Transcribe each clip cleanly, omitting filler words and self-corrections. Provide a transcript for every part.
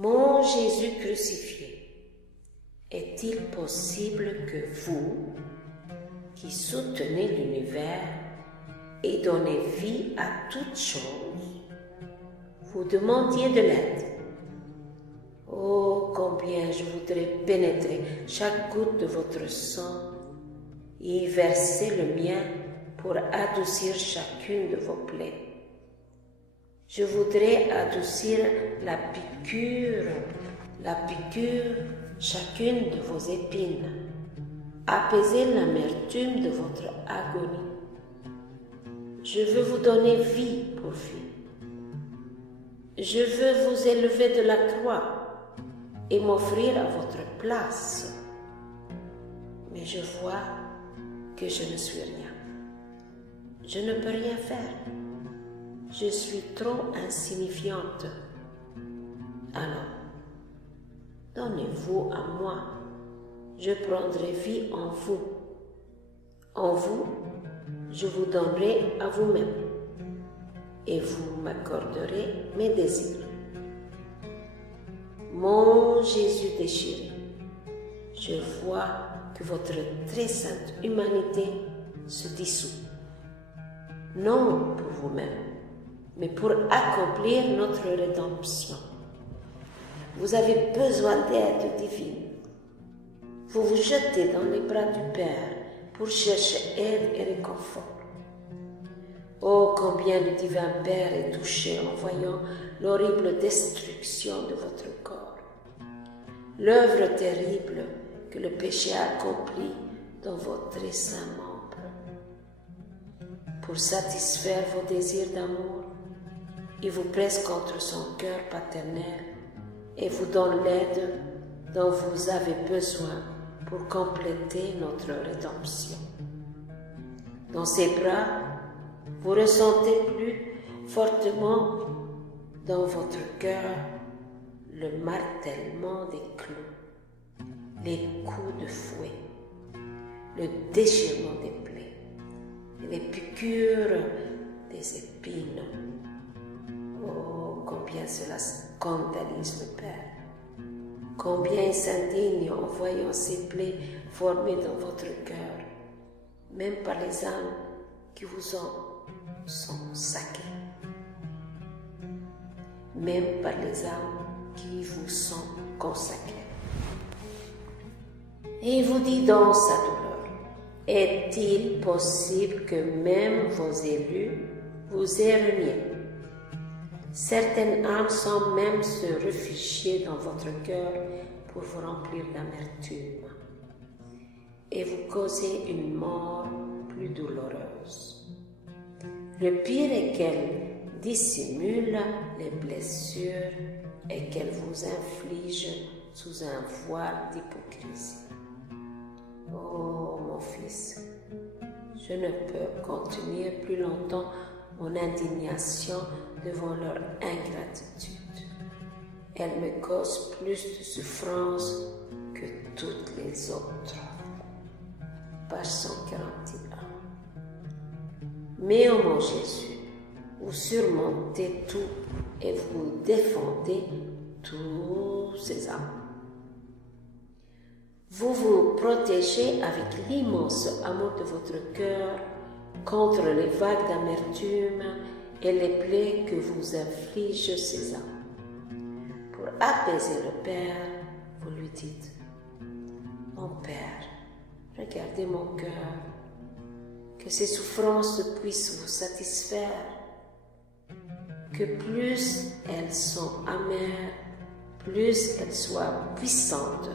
Mon Jésus crucifié, est-il possible que vous, qui soutenez l'univers et donnez vie à toutes choses, vous demandiez de l'aide? Oh, combien je voudrais pénétrer chaque goutte de votre sang et y verser le mien pour adoucir chacune de vos plaies. Je voudrais adoucir la piqûre, chacune de vos épines, apaiser l'amertume de votre agonie. Je veux vous donner vie pour vie. Je veux vous élever de la croix et m'offrir à votre place. Mais je vois que je ne suis rien. Je ne peux rien faire. Je suis trop insignifiante. Alors, donnez-vous à moi. Je prendrai vie en vous. En vous, je vous donnerai à vous-même. Et vous m'accorderez mes désirs. Mon Jésus déchiré, je vois que votre très sainte humanité se dissout. Non pour vous-même, mais pour accomplir notre rédemption. Vous avez besoin d'aide divine. Vous vous jetez dans les bras du Père pour chercher aide et réconfort. Oh, combien le divin Père est touché en voyant l'horrible destruction de votre corps, l'œuvre terrible que le péché a accomplie dans vos très saints membres. Pour satisfaire vos désirs d'amour, il vous presse contre son cœur paternel et vous donne l'aide dont vous avez besoin pour compléter notre rédemption. Dans ses bras, vous ressentez plus fortement dans votre cœur le martèlement des clous, les coups de fouet, le déchirement des plaies et les piqûres des épines. Oh, combien cela scandalise le Père! Combien il s'indigne en voyant ces plaies formées dans votre cœur, même par les âmes qui vous en sont sacrées, même par les âmes qui vous sont consacrées. Et il vous dit dans sa douleur, est-il possible que même vos élus vous aient renié? Certaines âmes semblent même se réfugier dans votre cœur pour vous remplir d'amertume et vous causer une mort plus douloureuse. Le pire est qu'elles dissimulent les blessures et qu'elles vous infligent sous un voile d'hypocrisie. Oh, mon fils, je ne peux contenir plus longtemps mon indignation devant leur ingratitude. Elle me cause plus de souffrance que toutes les autres. Page 141. Mais ô mon Jésus, vous surmontez tout et vous défendez tous ces âmes. Vous vous protégez avec l'immense amour de votre cœur contre les vagues d'amertume et les plaies que vous infligent ces âmes. Pour apaiser le Père, vous lui dites, « Mon Père, regardez mon cœur, que ces souffrances puissent vous satisfaire, que plus elles sont amères, plus elles soient puissantes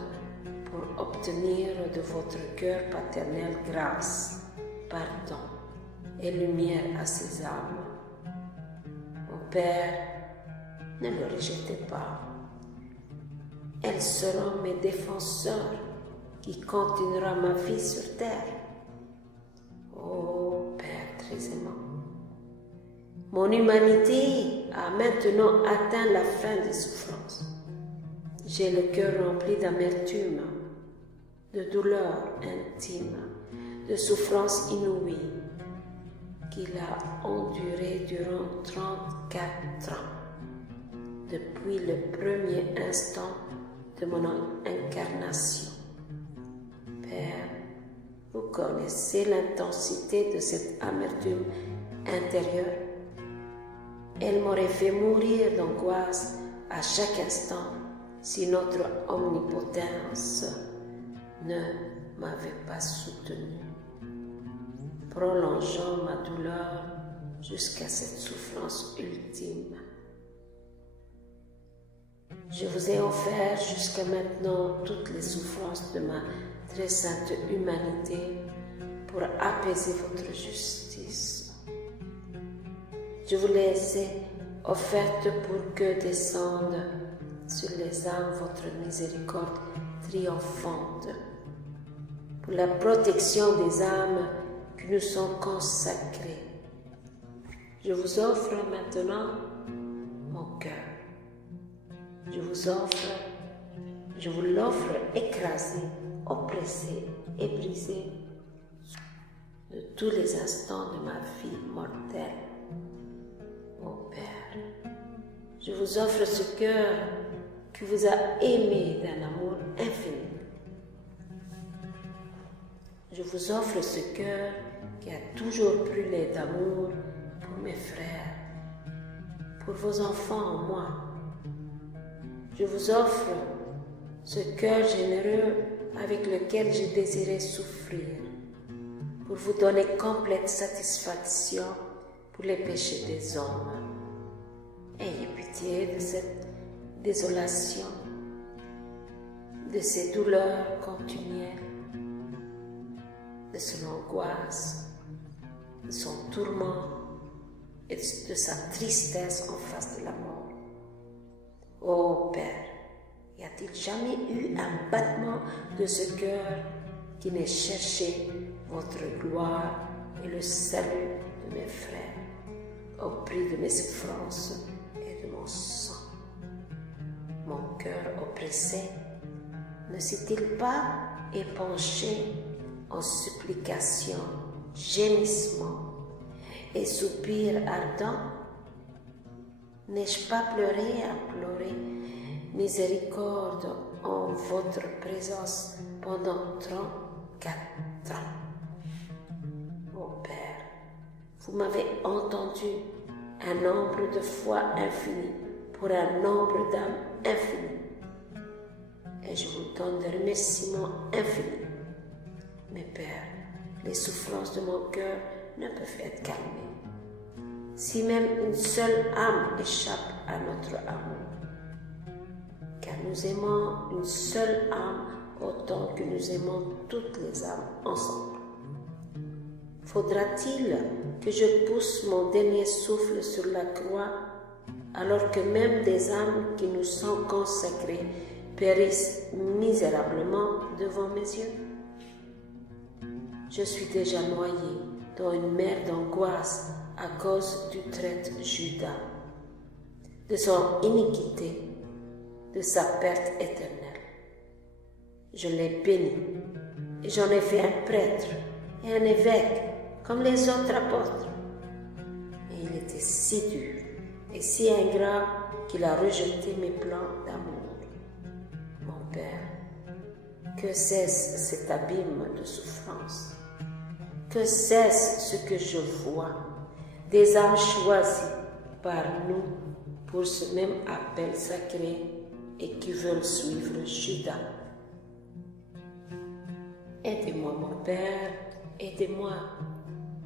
pour obtenir de votre cœur paternel grâce, pardon et lumière à ces âmes. Mon Père, ne le rejetez pas. Elles seront mes défenseurs qui continuera ma vie sur terre. Ô Père très aimant, mon humanité a maintenant atteint la fin des souffrances. J'ai le cœur rempli d'amertume, de douleur intime, de souffrances inouïes qu'il a endurées durant 34 ans. depuis le premier instant de mon incarnation. Père, vous connaissez l'intensité de cette amertume intérieure. Elle m'aurait fait mourir d'angoisse à chaque instant si notre omnipotence ne m'avait pas soutenu, prolongeant ma douleur jusqu'à cette souffrance ultime. Je vous ai offert jusqu'à maintenant toutes les souffrances de ma très sainte humanité pour apaiser votre justice. Je vous les ai offertes pour que descende sur les âmes votre miséricorde triomphante, pour la protection des âmes qui nous sont consacrées. Je vous offre maintenant mon cœur. Je vous l'offre écrasé, oppressé et brisé de tous les instants de ma vie mortelle. Ô Père, je vous offre ce cœur qui vous a aimé d'un amour infini. Je vous offre ce cœur qui a toujours brûlé d'amour pour mes frères, pour vos enfants en moi. Je vous offre ce cœur généreux avec lequel j'ai désiré souffrir, pour vous donner complète satisfaction pour les péchés des hommes. Ayez pitié de cette désolation, de ces douleurs continuelles, de son angoisse, de son tourment et de sa tristesse en face de la mort. Ô Père, y a-t-il jamais eu un battement de ce cœur qui n'ait cherché votre gloire et le salut de mes frères au prix de mes souffrances et de mon sang? Mon cœur oppressé ne s'est-il pas épanché en supplications, gémissements et soupirs ardents? N'ai-je pas pleuré à pleurer miséricorde en votre présence pendant 34 ans? Ô Père, vous m'avez entendu un nombre de fois infini pour un nombre d'âmes infini, et je vous donne des remerciements infinis. Mais Père, les souffrances de mon cœur ne peuvent être calmées. Si même une seule âme échappe à notre amour, car nous aimons une seule âme autant que nous aimons toutes les âmes ensemble. Faudra-t-il que je pousse mon dernier souffle sur la croix, alors que même des âmes qui nous sont consacrées périssent misérablement devant mes yeux? Je suis déjà noyé dans une mer d'angoisse à cause du traître Judas, de son iniquité, de sa perte éternelle. Je l'ai béni et j'en ai fait un prêtre et un évêque comme les autres apôtres. Et il était si dur et si ingrat qu'il a rejeté mes plans d'amour. Mon Père, que cesse cet abîme de souffrance, que cesse ce que je vois, des âmes choisies par nous pour ce même appel sacré et qui veulent suivre Judas. Aidez-moi, mon Père, aidez-moi.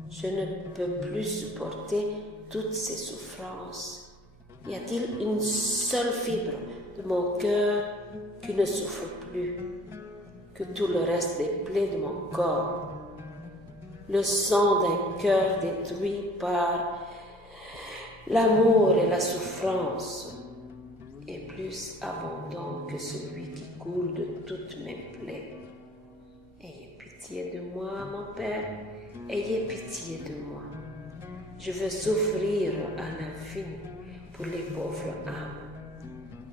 Je ne peux plus supporter toutes ces souffrances. Y a-t-il une seule fibre de mon cœur qui ne souffre plus que tout le reste des plaies de mon corps? Le sang d'un cœur détruit par l'amour et la souffrance est plus abondant que celui qui coule de toutes mes plaies. Ayez pitié de moi, mon Père, ayez pitié de moi. Je veux souffrir à l'infini pour les pauvres âmes.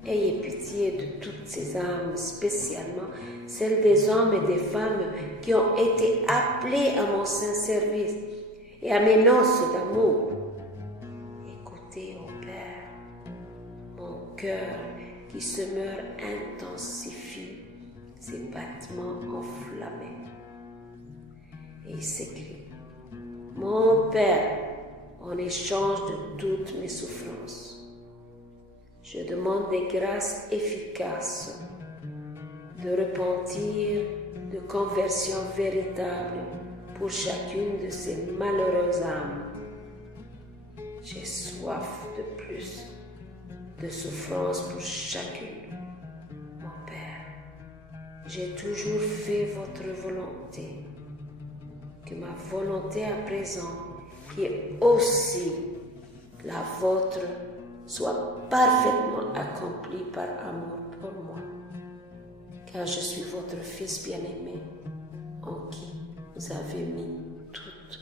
Ayez pitié de toutes ces âmes, spécialement celles des hommes et des femmes qui ont été appelés à mon saint service et à mes noces d'amour. Écoutez, ô Père, mon cœur cœur qui se meurt intensifie ses battements enflammés. Et il s'écrie: Mon Père, en échange de toutes mes souffrances, je demande des grâces efficaces de repentir, de conversion véritable pour chacune de ces malheureuses âmes. J'ai soif de plus de souffrance pour chacune. Mon Père, j'ai toujours fait votre volonté. Que ma volonté à présent, qui est aussi la vôtre, soit parfaitement accomplie par amour pour moi. Car je suis votre Fils bien-aimé, en qui vous avez mis toutes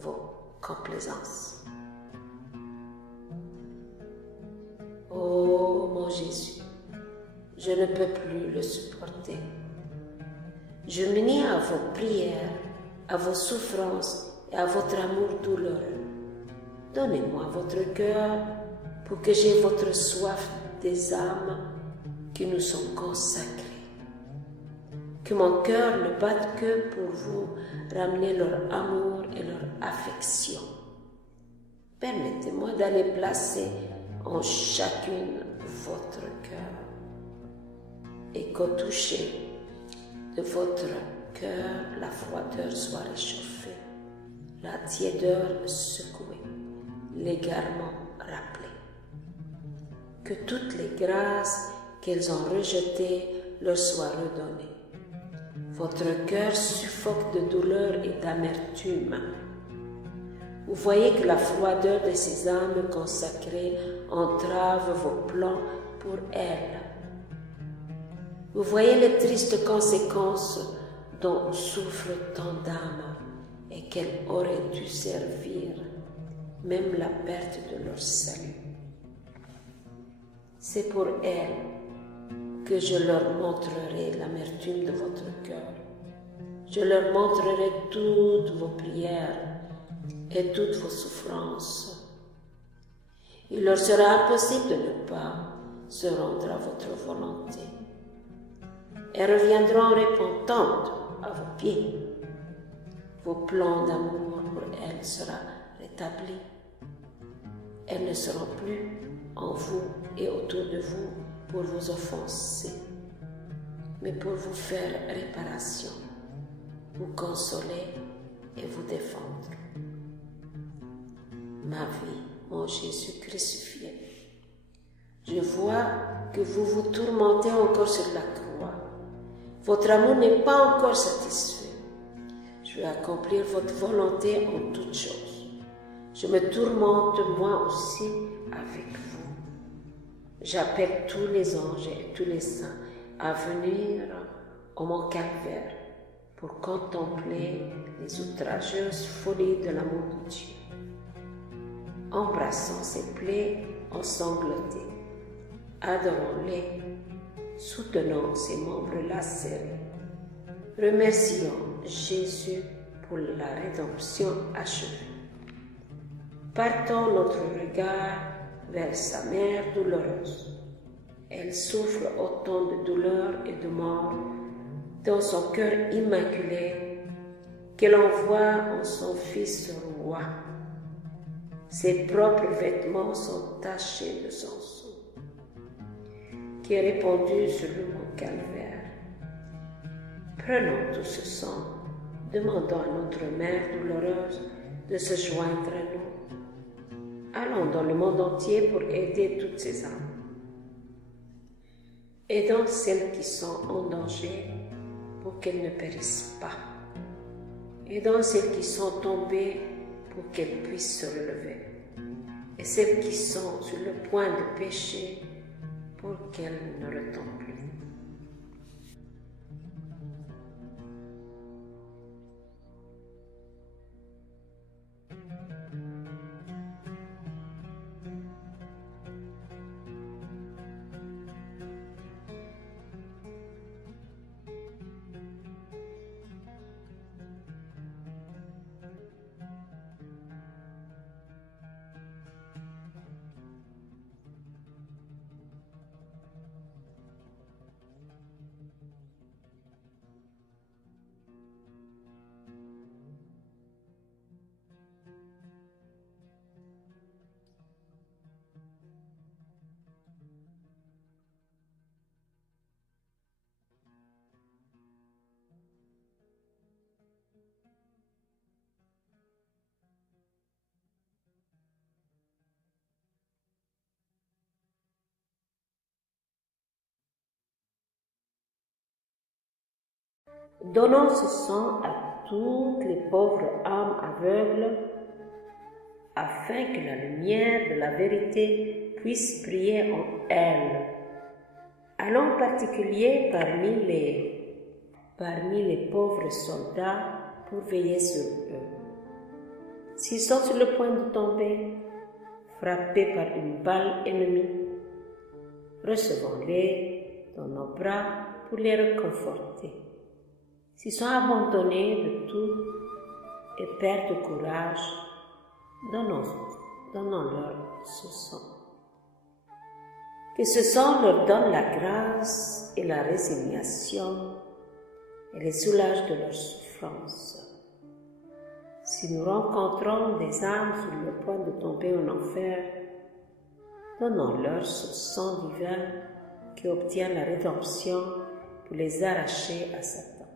vos complaisances. Oh mon Jésus, je ne peux plus le supporter. Je m'unis à vos prières, à vos souffrances et à votre amour douloureux. Donnez-moi votre cœur pour que j'aie votre soif des âmes qui nous sont consacrées. Que mon cœur ne batte que pour vous ramener leur amour et leur affection. Permettez-moi d'aller placer en chacune votre cœur et qu'au toucher de votre cœur, la froideur soit réchauffée, la tiédeur secouée, l'égarement rappelé. Que toutes les grâces qu'elles ont rejetées leur soient redonnées. Votre cœur suffoque de douleur et d'amertume. Vous voyez que la froideur de ces âmes consacrées entrave vos plans pour elles. Vous voyez les tristes conséquences dont souffrent tant d'âmes et qu'elles auraient dû servir, même la perte de leur salut. C'est pour elles que je leur montrerai l'amertume de votre cœur. Je leur montrerai toutes vos prières et toutes vos souffrances. Il leur sera impossible de ne pas se rendre à votre volonté. Elles reviendront repentantes à vos pieds. Vos plans d'amour pour elles seront rétablis. Elles ne seront plus en vous et autour de vous pour vous offenser, mais pour vous faire réparation, vous consoler et vous défendre. Ma vie, mon Jésus crucifié, je vois que vous vous tourmentez encore sur la croix. Votre amour n'est pas encore satisfait. Je vais accomplir votre volonté en toutes choses. Je me tourmente moi aussi avec vous. J'appelle tous les anges et tous les saints à venir au mont Calvaire pour contempler les outrageuses folies de l'amour de Dieu. Embrassons ses plaies ensanglantées, adorons-les, soutenons ses membres lacérés. Remercions Jésus pour la rédemption achevée. Partons notre regard vers sa mère douloureuse. Elle souffre autant de douleur et de mort dans son cœur immaculé qu'elle envoie en son Fils roi. Ses propres vêtements sont tachés de son sang, qui est répandu sur le mont Calvaire. Prenons tout ce sang, demandons à notre mère douloureuse de se joindre à nous. Allons dans le monde entier pour aider toutes ces âmes. Aidons celles qui sont en danger pour qu'elles ne périssent pas. Aidons celles qui sont tombées pour qu'elles puissent se relever. Et celles qui sont sur le point de pécher pour qu'elles ne retombent plus. donnant ce sang à toutes les pauvres âmes aveugles, afin que la lumière de la vérité puisse briller en elles, allant en particulier parmi les pauvres soldats pour veiller sur eux. S'ils sont sur le point de tomber, frappés par une balle ennemie, recevons-les dans nos bras pour les réconforter. S'ils sont abandonnés de tout et perdent courage, donnons-leur ce sang. Que ce sang leur donne la grâce et la résignation et les soulage de leur souffrance. Si nous rencontrons des âmes sur le point de tomber en enfer, donnons-leur ce sang divin qui obtient la rédemption pour les arracher à Satan.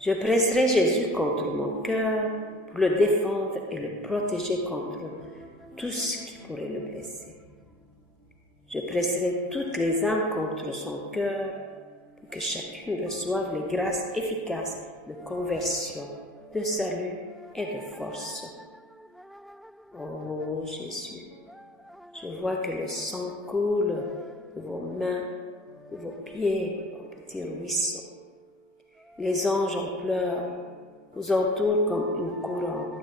Je presserai Jésus contre mon cœur pour le défendre et le protéger contre tout ce qui pourrait le blesser. Je presserai toutes les âmes contre son cœur pour que chacune reçoive les grâces efficaces de conversion, de salut et de force. Oh Jésus, je vois que le sang coule de vos mains, de vos pieds en petits ruisseaux. Les anges en pleurs vous entourent comme une couronne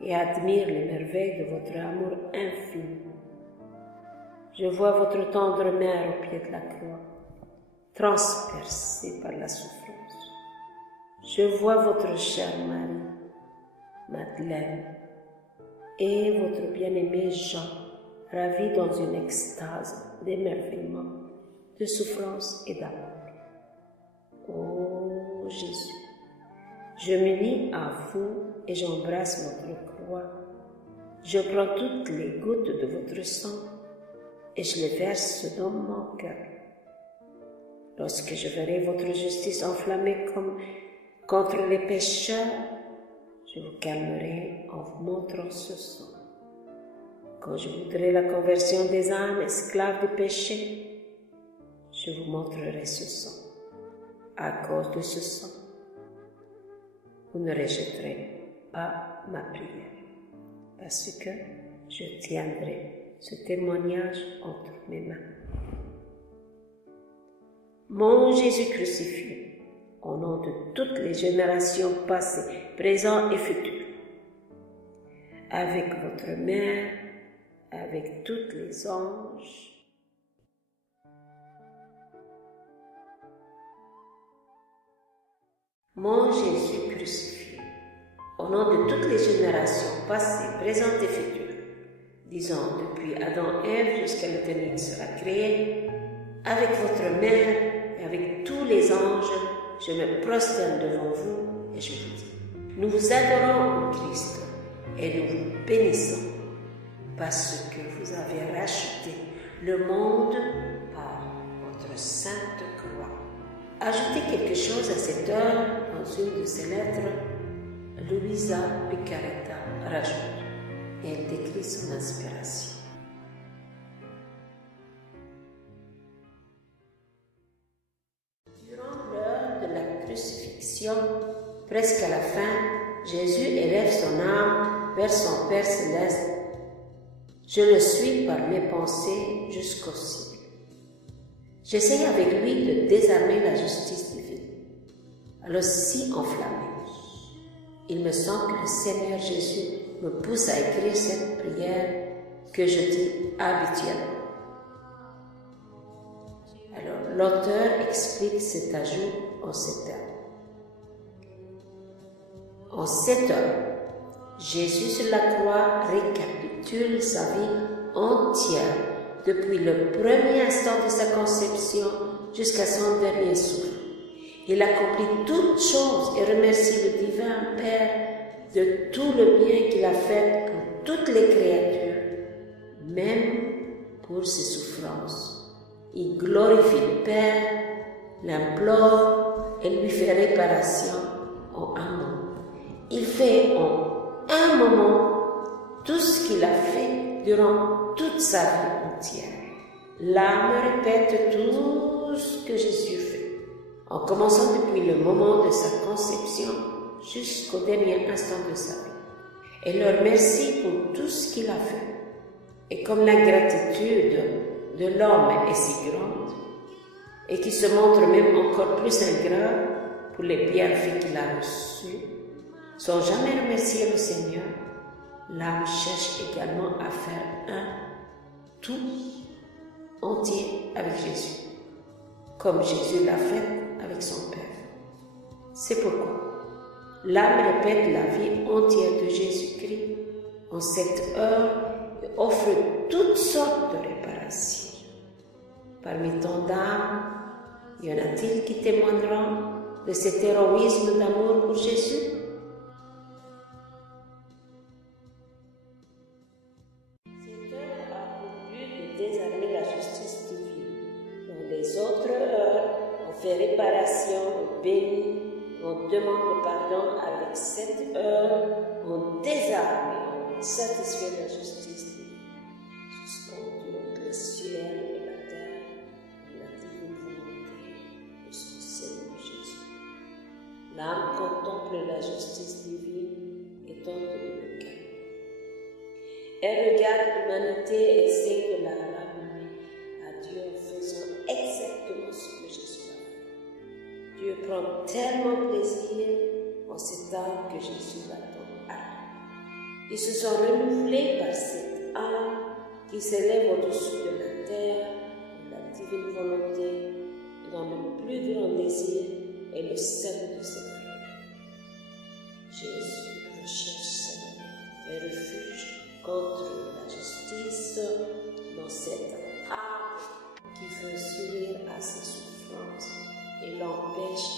et admirent les merveilles de votre amour infini. Je vois votre tendre mère au pied de la croix, transpercée par la souffrance. Je vois votre chère Marie, Madeleine, et votre bien-aimé Jean, ravis dans une extase d'émerveillement, de souffrance et d'amour. Oh Jésus, je m'unis à vous et j'embrasse votre croix. Je prends toutes les gouttes de votre sang et je les verse dans mon cœur. Lorsque je verrai votre justice enflammée comme contre les pécheurs, je vous calmerai en vous montrant ce sang. Quand je voudrais la conversion des âmes esclaves du péché, je vous montrerai ce sang. À cause de ce sang, vous ne rejetterez pas ma prière, parce que je tiendrai ce témoignage entre mes mains. Mon Jésus crucifié, au nom de toutes les générations passées, présentes et futures, avec votre mère, avec tous les anges, mon Jésus crucifié, au nom de toutes les générations passées, présentes et futures, disons depuis Adam et Ève jusqu'à l'éternité sera créée, avec votre mère et avec tous les anges, je me prosterne devant vous et je vous dis, nous vous adorons au Christ et nous vous bénissons parce que vous avez racheté le monde par votre sainte croix. Ajoutez quelque chose à cette heure dans une de ses lettres, Luisa Picaretta rajoute, et elle décrit son inspiration. Durant l'heure de la crucifixion, presque à la fin, Jésus élève son âme vers son Père céleste. Je le suis par mes pensées jusqu'au ciel. J'essaye avec lui de désarmer la justice divine. Alors si enflammé, il me semble que le Seigneur Jésus me pousse à écrire cette prière que je dis habituellement. Alors l'auteur explique cet ajout en ces termes. En cette heure, Jésus sur la croix récapitule sa vie entière depuis le premier instant de sa conception jusqu'à son dernier souffle. Il accomplit toutes choses et remercie le divin Père de tout le bien qu'il a fait pour toutes les créatures, même pour ses souffrances. Il glorifie le Père, l'implore et lui fait réparation en un moment. Il fait en un moment tout ce qu'il a fait durant toute sa vie entière. L'âme répète tout ce que Jésus fait en commençant depuis le moment de sa conception jusqu'au dernier instant de sa vie. Et leur merci pour tout ce qu'il a fait. Et comme la gratitude de l'homme est si grande, et qui se montre même encore plus ingrat pour les bienfaits qu'il a reçus, sans jamais remercier le Seigneur, l'âme cherche également à faire un tout entier avec Jésus, comme Jésus l'a fait avec son Père. C'est pourquoi l'âme répète la vie entière de Jésus-Christ en cette heure et offre toutes sortes de réparations. Parmi tant d'âmes, y en a-t-il qui témoigneront de cet héroïsme d'amour pour Jésus? Cette heure a pour but de désarmer la justice divine. Dans les autres heures, on fait réparation, on bénit, on demande le pardon. Avec cette heure, on désarme et on satisfait la justice divine. Suspendu entre le ciel et la terre, la divine volonté de son Seigneur Jésus. L'âme contemple la justice divine et tente de le gagner. Elle regarde l'humanité et sait que la ramener à Dieu en faisant exactement ce que Jésus a fait. Dieu prend tellement plaisir en cette âme que Jésus l'attend à lui. Ils se sont renouvelés par cette âme qui s'élève au-dessus de la terre, de la divine volonté, dans le plus grand désir et le salut de ses frères. Jésus recherche salut et refuge contre la justice dans cette âme qui veut sourire à ses souffrances et l'empêche